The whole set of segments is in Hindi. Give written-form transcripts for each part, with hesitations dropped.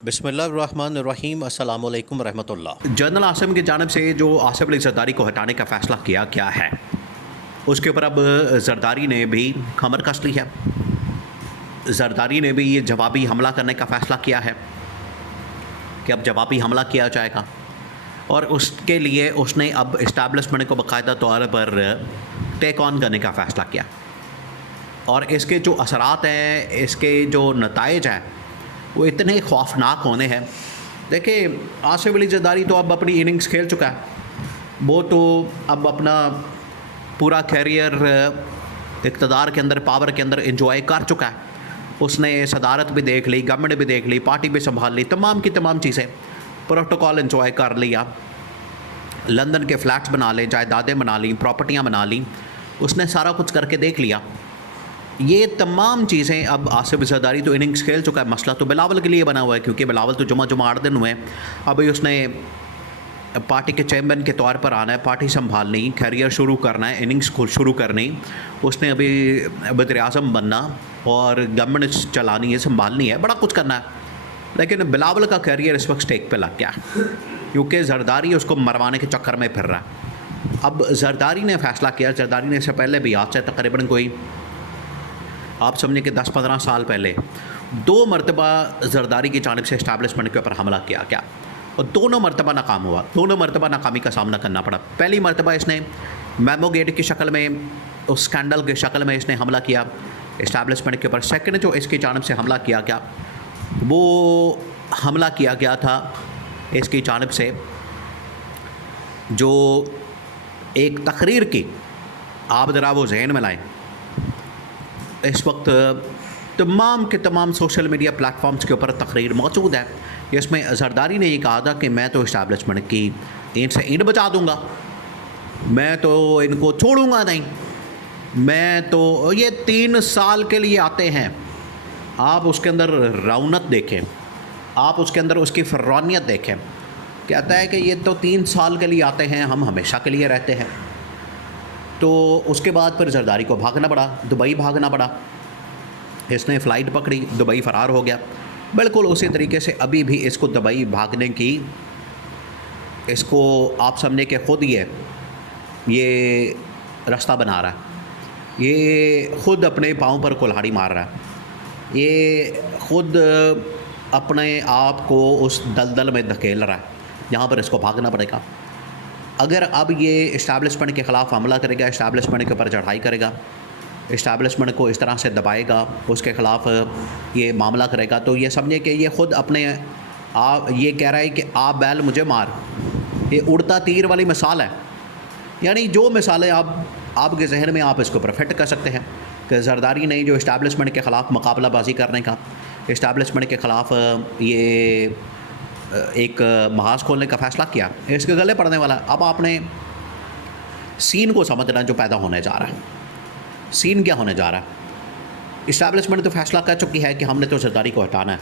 बिस्मिल्लाहिर्रहमानिर्रहीम अस्सलाम वालेकुम रहमतुल्लाह। जनरल आसिम की जानब से जो आसिफ अली जरदारी को हटाने का फ़ैसला किया गया है, उसके ऊपर अब जरदारी ने भी कमर कस ली है। जरदारी ने भी ये जवाबी हमला करने का फ़ैसला किया है कि अब जवाबी हमला किया जाएगा, और उसके लिए उसने अब इस्टेब्लिशमेंट को बाकायदा तौर पर टेक ऑन करने का फ़ैसला किया। और इसके जो असरात हैं, इसके जो नताइज हैं, वो इतने खौफनाक होने हैं। देखिए, आसिफ अली जरदारी तो अब अपनी इनिंग्स खेल चुका है। वो तो अब अपना पूरा कैरियर इक़्तिदार के अंदर, पावर के अंदर एंजॉय कर चुका है। उसने सदारत भी देख ली, गवर्नमेंट भी देख ली, पार्टी भी संभाल ली, तमाम की तमाम चीज़ें, प्रोटोकॉल एंजॉय कर लिया, लंदन के फ्लैट्स बना ले, जायदादें बना ली, प्रॉपर्टियाँ बना ली, उसने सारा कुछ करके देख लिया। ये तमाम चीज़ें अब आसिफ जरदारी तो इनिंग्स खेल चुका है। मसला तो बिलावल के लिए बना हुआ है, क्योंकि बिलावल तो जुमा 8 दिन हुए हैं। अभी उसने पार्टी के चेयरमैन के तौर पर आना है, पार्टी संभालनी, कैरियर शुरू करना है, इनिंग्स शुरू करनी, उसने अभी वज़ीर-ए-आज़म बनना और गवर्नमेंट चलानी है, संभालनी है, बड़ा कुछ करना है। लेकिन बिलावल का कैरियर इस वक्त स्टेक पे लग गया, क्योंकि जरदारी उसको मरवाने के चक्कर में फिर रहा है। अब जरदारी ने फ़ैसला किया, जरदारी ने इससे पहले भी, आज से तकरीबन कोई आप समझें कि 10-15 साल पहले 2 मरतबा जरदारी की जानिब से इस्टेब्लिशमेंट के ऊपर हमला किया गया, और दोनों मरतबा नाकाम हुआ। दोनों मरतबा नाकामी का सामना करना पड़ा। पहली मरतबा इसने मेमो गेट की शक्ल में, उस स्कैंडल की शक्ल में इसने हमला किया इस्टेब्लिशमेंट के ऊपर। सेकंड जो इसकी जानिब से हमला किया गया, वो हमला किया गया था इसकी जानिब से जो एक तकरीर की, आप ज़रा वो जहन में लाएँ। इस वक्त तमाम के तमाम सोशल मीडिया प्लेटफॉर्म्स के ऊपर तकरीर मौजूद है। इसमें जरदारी ने ये कहा था कि मैं तो इस्टेब्लिशमेंट की ईंट से ईंट बचा दूंगा, मैं तो इनको छोड़ूंगा नहीं, मैं तो, ये 3 साल के लिए आते हैं। आप उसके अंदर रौनक देखें, आप उसके अंदर उसकी फर्रानियत देखें। कहता है कि ये तो 3 साल के लिए आते हैं, हम हमेशा के लिए रहते हैं। तो उसके बाद फिर जरदारी को भागना पड़ा, दुबई भागना पड़ा। इसने फ़्लाइट पकड़ी, दुबई फ़रार हो गया। बिल्कुल उसी तरीके से अभी भी इसको दुबई भागने की, इसको आप समझे कि ख़ुद ये रास्ता बना रहा है। ये ख़ुद अपने पाँव पर कुल्हाड़ी मार रहा है। ये ख़ुद अपने आप को उस दलदल में धकेल रहा है जहाँ पर इसको भागना पड़ेगा। अगर अब ये इस्टेब्लिशमेंट के ख़िलाफ़ हमला करेगा, इस्टेब्लिशमेंट के ऊपर चढ़ाई करेगा, इस्टेब्लिशमेंट को इस तरह से दबाएगा, उसके ख़िलाफ़ ये मामला करेगा, तो ये समझे कि ये ख़ुद अपने ये कह रहा है कि आप बैल मुझे मार। ये उड़ता तीर वाली मिसाल है। यानी जो मिसालें आपके जहन में, आप इसको फिट कर सकते हैं कि जरदारी ने जो इस्टेब्लिशमेंट के ख़िलाफ़ मुकाबलाबाजी करने का, इस्टेब्लिशमेंट के ख़िलाफ़ ये एक महाज खोलने का फ़ैसला किया, इसके गले पड़ने वाला। अब आपने सीन को समझना जो पैदा होने जा रहा है। सीन क्या होने जा रहा है? इस्टेब्लिशमेंट तो फ़ैसला कर चुकी है कि हमने तो जरदारी को हटाना है,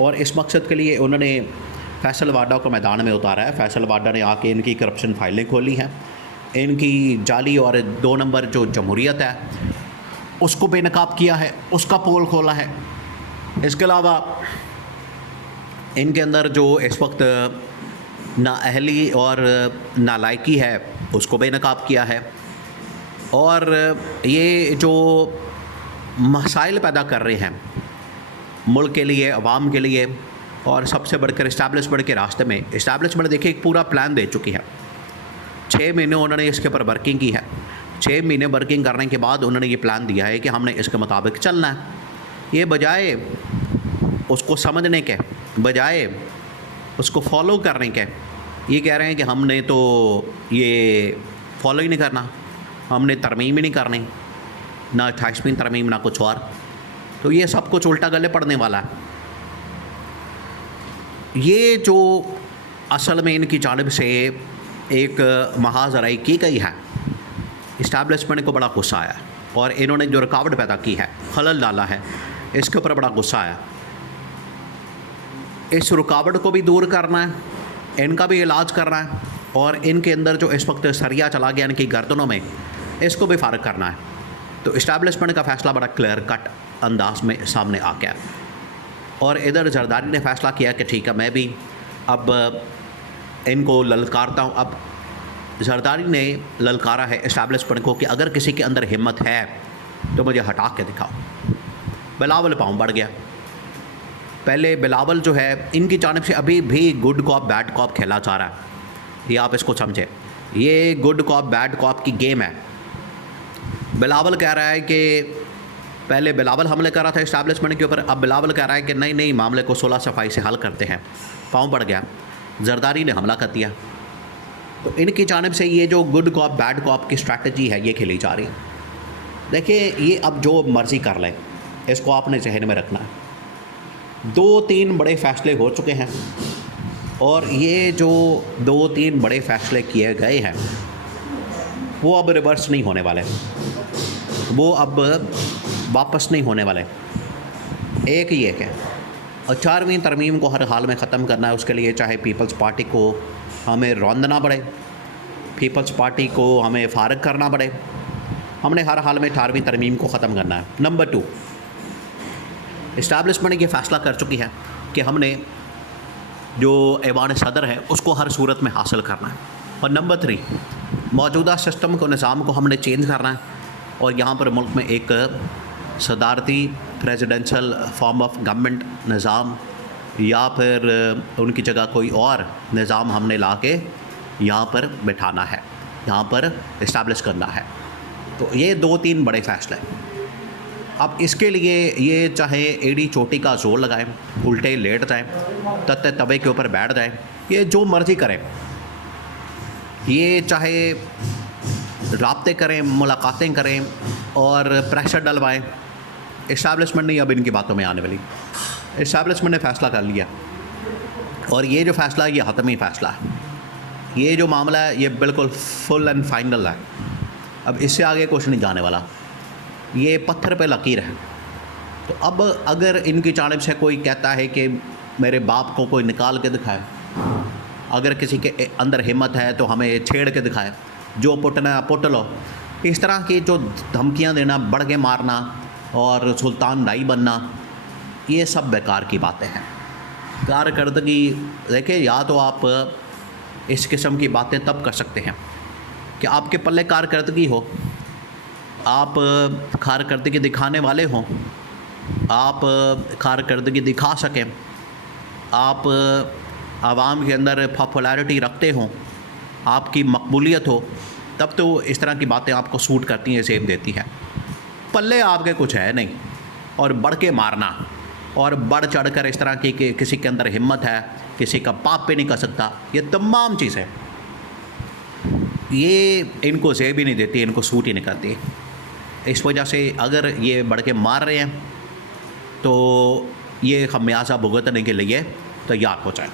और इस मकसद के लिए उन्होंने फैसल वाडा को मैदान में उतारा है। फैसल वाडा ने आके इनकी करप्शन फाइलें खोली हैं, इनकी जाली और 2 नंबर जो जमहूरियत है उसको बेनकाब किया है, उसका पोल खोला है। इसके अलावा इनके अंदर जो इस वक्त नाअहली और नालायकी है उसको बेनकाब किया है, और ये जो मसाइल पैदा कर रहे हैं मुल्क के लिए, अवाम के लिए, और सबसे बढ़कर इस्टेब्लिशमेंट के रास्ते में। इस्टेब्लिशमेंट देखिए एक पूरा प्लान दे चुकी है। 6 महीने उन्होंने इसके ऊपर वर्किंग की है। 6 महीने वर्किंग करने के बाद उन्होंने ये प्लान दिया है कि हमने इसके मुताबिक चलना है। ये बजाय उसको समझने के, बजाय उसको फॉलो करने के, ये कह रहे हैं कि हमने तो ये फॉलो ही नहीं करना, हमने तरमीम ही नहीं करनी, ना 28वीं तरमीम ना कुछ और। तो ये सब कुछ उल्टा गले पड़ने वाला है। ये जो असल में इनकी जानिब से एक महाजराई की गई है, इस्टेब्लिशमेंट को बड़ा गुस्सा आया, और इन्होंने जो रुकावट पैदा की है, खलल डाला है, इसके ऊपर बड़ा गुस्सा आया। इस रुकावट को भी दूर करना है, इनका भी इलाज करना है, और इनके अंदर जो इस वक्त सरिया चला गया इनकी गर्दनों में, इसको भी फ़ारग करना है। तो इस्टेब्लिशमेंट का फ़ैसला बड़ा क्लियर कट अंदाज में सामने आ गया। और इधर जरदारी ने फ़ैसला किया कि ठीक है मैं भी अब इनको ललकारता हूँ। अब जरदारी ने ललकारा है इस्टेब्लिशमेंट को कि अगर किसी के अंदर हिम्मत है तो मुझे हटा के दिखाओ। बिलावल पाँव बढ़ गया। पहले बिलावल जो है इनकी जानिब से अभी भी गुड कॉप बैड कॉप खेला जा रहा है, ये आप इसको समझें। ये गुड कॉप बैड कॉप की गेम है। बिलावल कह रहा है कि पहले बिलावल हमले कर रहा था इस्टेब्लिशमेंट के ऊपर, अब बिलावल कह रहा है कि नहीं नहीं मामले को सुलह सफाई से हल करते हैं। पाँव पड़ गया, जरदारी ने हमला कर दिया। तो इनकी जानिब से ये जो गुड कॉप बैड कॉप की स्ट्रैटेजी है ये खेली जा रही है। देखिए ये अब जो मर्ज़ी कर लें, इसको आपने जहन में रखना है। 2-3 बड़े फ़ैसले हो चुके हैं और ये जो 2-3 बड़े फ़ैसले किए गए हैं वो अब रिवर्स नहीं होने वाले, वो अब वापस नहीं होने वाले। एक ये है और 4वीं तरमीम को हर हाल में ख़त्म करना है। उसके लिए चाहे पीपल्स पार्टी को हमें रौंदना पड़े, पीपल्स पार्टी को हमें फ़ारग करना पड़े, हमने हर हाल में 18वीं तरमीम को ख़त्म करना है। नंबर 2, इस्टेब्लिशमेंट ये फ़ैसला कर चुकी है कि हमने जो ऐवान सदर है उसको हर सूरत में हासिल करना है। और नंबर 3, मौजूदा सिस्टम को, निज़ाम को हमने चेंज करना है और यहाँ पर मुल्क में एक सदारती प्रेसिडेंशियल फॉर्म ऑफ गवर्नमेंट निज़ाम या फिर उनकी जगह कोई और निज़ाम हमने ला के यहाँ पर बिठाना है, यहाँ पर इस्टेब्लिश करना है। तो ये 2-3 बड़े फ़ैसले। अब इसके लिए ये चाहे एड़ी चोटी का जोर लगाएं, उल्टे लेट जाएं, तत्ते तवे के ऊपर बैठ जाएं, ये जो मर्ज़ी करें, ये चाहे राब्ते करें, मुलाकातें करें और प्रेशर डलवाएं, इस्टेब्लिशमेंट नहीं अब इनकी बातों में आने वाली। इस्टेब्लिशमेंट ने फ़ैसला कर लिया और ये जो फ़ैसला है ये हतमी फ़ैसला है। ये जो मामला है ये बिल्कुल फुल एंड फाइनल है। अब इससे आगे कुछ नहीं जाने वाला, ये पत्थर पे लकीर है। तो अब अगर इनकी जानिब से कोई कहता है कि मेरे बाप को कोई निकाल के दिखाए, अगर किसी के अंदर हिम्मत है तो हमें छेड़ के दिखाए, जो पुटना है पुट लो, इस तरह की जो धमकियां देना, बढ़ के मारना और सुल्तान नाई बनना, ये सब बेकार की बातें हैं। कारकर्दगी देखिए, या तो आप इस किस्म की बातें तब कर सकते हैं कि आपके पल्ले कारकर्दगी हो, आप कारकर्दगी दिखाने वाले हों, आप कारकर्दगी दिखा सकें, आप आवाम के अंदर पॉपुलैरिटी रखते हों, आपकी मकबूलियत हो, तब तो इस तरह की बातें आपको सूट करती हैं, सेब देती हैं। पल्ले आपके कुछ है नहीं और बढ़ के मारना और बढ़ चढ़ कर इस तरह की कि किसी के अंदर हिम्मत है, किसी का पाप पे नहीं कर सकता, ये तमाम चीज़ें ये इनको सेब ही नहीं देती, इनको सूट ही नहीं करती। इस वजह से अगर ये बढ़ के मार रहे हैं तो ये खमियाजा भुगतने के लिए तैयार हो जाए।